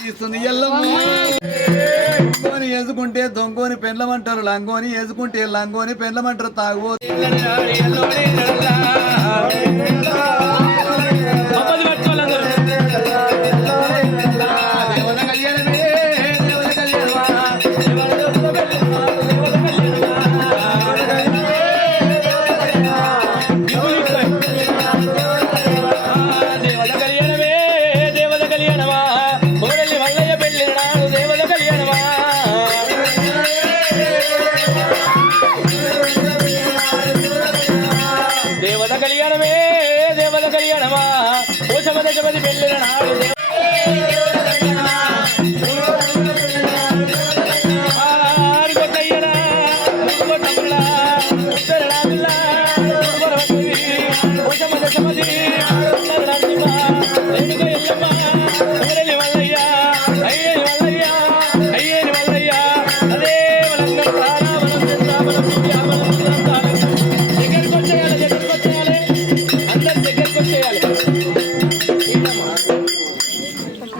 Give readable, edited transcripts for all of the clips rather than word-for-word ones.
తీస్తుంది ఎల్లమ్మ లంగోని వేసుకుంటే దొంగోని పెండ్లమంటారు లంగోని వేసుకుంటే లంగోని పెండ్లమంటారు తాగుబోతు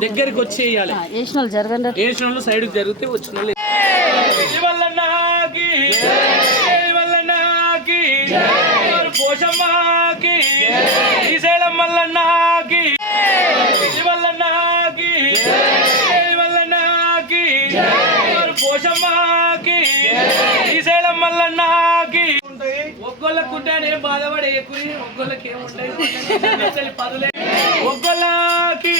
దగ్గరికి వచ్చేయాలి. ఏషనల్ సైడ్ జరిగితే వచ్చిన పోషమ్మకి శ్రీశైలం మల్లన్నకి పోషమ్మకి శ్రీశైలం మల్లన్నకి ఒగ్గోళ్ళకుంటే నేను బాధపడే ఎక్కువ ఒగ్గోళ్ళకి ఏముంటాయి పదులే ఒగ్గోళ్ళకి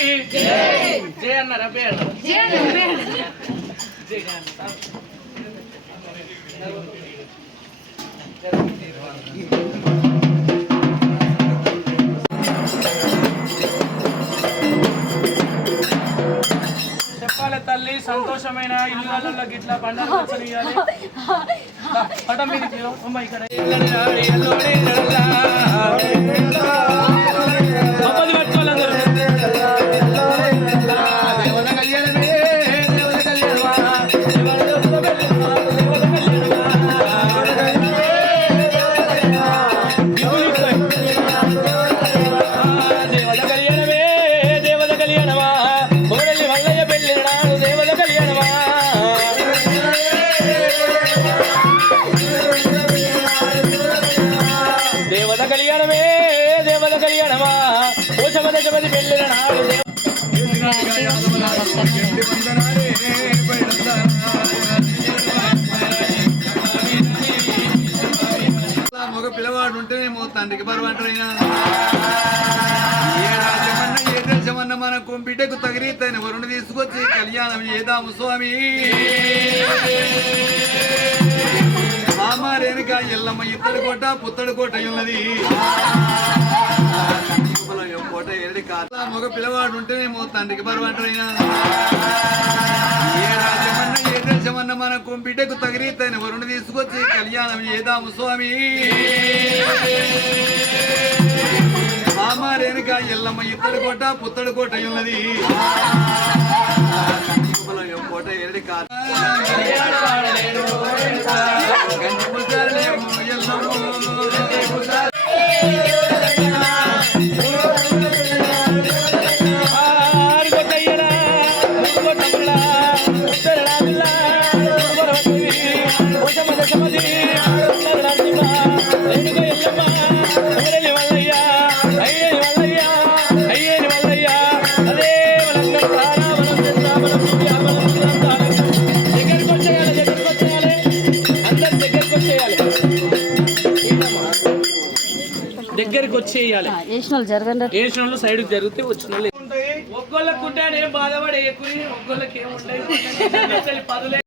జయ అన్నారా పే అన్నారు చెప్పాలి తల్లి సంతోషమైన ఇల్లు గిట్లా పండుగ పటం మీద ఇక్కడ మగ పిల్లవాడు ఉంటేనేమో తండ్రికి బరువు అంటారైనా ఏ రాజ్యమన్నా ఏ దేశమన్నా మనకు బిడ్డకు తగిరీతైన వరుణ్ తీసుకొచ్చి కళ్యాణం చేద్దాము స్వామి. మామ రేణుక ఎల్లమ్మ ఇత్తడి కోట పుత్తడి కోట ఉన్నది కోట ఎరడి కాదు మగ పిల్లవాడు ఉంటేనేమో తండ్రికి బరువు అంటారైనా ఏ రాజ్యమన్నా ఏ దేశమన్నా మనకు బిడ్డకు తగిరీతైన వరుణ్ తీసుకొచ్చి కళ్యాణం చేద్దాము స్వామి. మామ రేణుక ఎల్లమ్మ ఇత్తడి కోట పుత్తడి కోట ఉన్నది కోట ఎరడి కాదు దగ్గరికి వచ్చేయాలి. ఏషనల్ సైడ్ జరిగితే వచ్చిన ఒగ్గోళ్ళకుంటే నేను బాధపడే ఎక్కువ ఒగ్గోళ్ళకి ఏముంటాయి పదులే